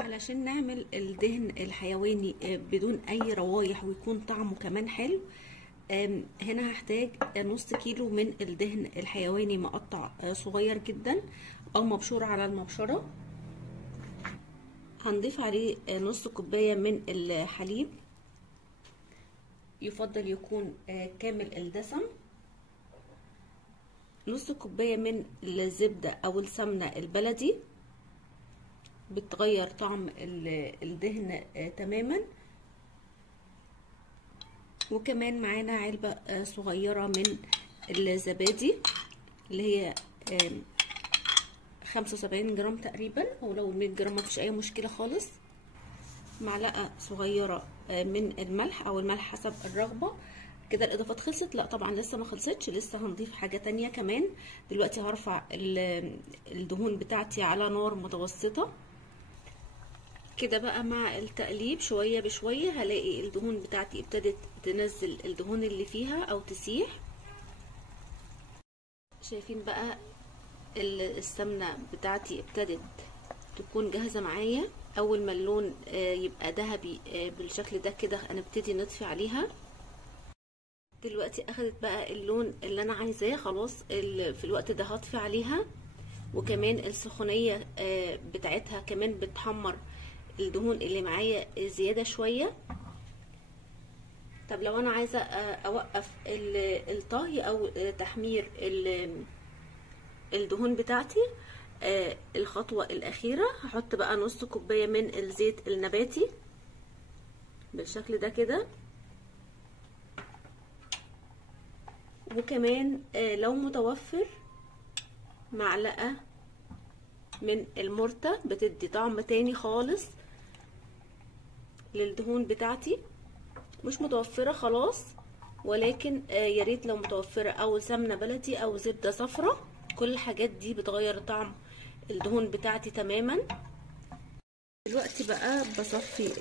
علشان نعمل الدهن الحيواني بدون اي روايح ويكون طعمه كمان حلو، هنا هحتاج نص كيلو من الدهن الحيواني مقطع صغير جدا او مبشور على المبشرة. هنضيف عليه نص كوباية من الحليب، يفضل يكون كامل الدسم، نص كوباية من الزبدة او السمنة البلدي بتغير طعم الدهن تماما، وكمان معانا علبة صغيرة من الزبادي اللي هي 75 جرام تقريبا، او لو 100 جرام مفيش اي مشكلة خالص. معلقة صغيرة من الملح او الملح حسب الرغبة. كده الاضافات خلصت؟ لا طبعا لسه ما خلصتش، لسه هنضيف حاجة تانية كمان. دلوقتي هرفع الدهون بتاعتي على نار متوسطة كده بقى. مع التقليب شوية بشوية هلاقي الدهون بتاعتي ابتدت تنزل الدهون اللي فيها او تسيح. شايفين بقى السمنة بتاعتي ابتدت تكون جاهزة معايا. اول ما اللون يبقى ذهبي بالشكل ده كده هنبتدي نطفي عليها. دلوقتي اخدت بقى اللون اللي انا عايزاه خلاص. في الوقت ده هطفي عليها، وكمان السخونية بتاعتها كمان بتحمر الدهون اللي معايا زيادة شوية. طب لو انا عايزة اوقف الطهي او تحمير الدهون بتاعتي، الخطوة الاخيرة هحط بقى نص كوباية من الزيت النباتي بالشكل ده كده، وكمان لو متوفر معلقة من المرتة بتدي طعم تاني خالص للدهون بتاعتي. مش متوفرة خلاص، ولكن ياريت لو متوفرة، او سمنة بلدي او زبدة صفرة. كل الحاجات دي بتغير طعم الدهون بتاعتي تماما. دلوقتي بقى بصفي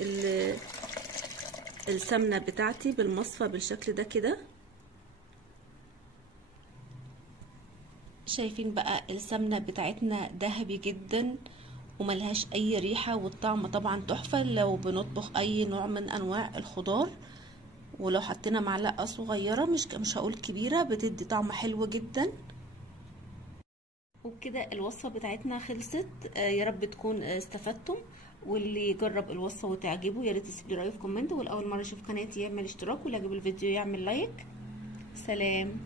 السمنة بتاعتي بالمصفى بالشكل ده كده. شايفين بقى السمنة بتاعتنا ذهبي جدا وملهاش اي ريحة، والطعم طبعا تحفة لو بنطبخ اي نوع من انواع الخضار. ولو حطينا معلقة صغيرة مش هقول كبيرة بتدي طعم حلو جدا. وبكده الوصفة بتاعتنا خلصت. يا رب تكون استفدتم، واللي يجرب الوصفة وتعجبه يا ريت تسيب لي رأيه في كومنت، والاول مرة يشوف قناتي يعمل اشتراك، واللي عجب الفيديو يعمل لايك. سلام.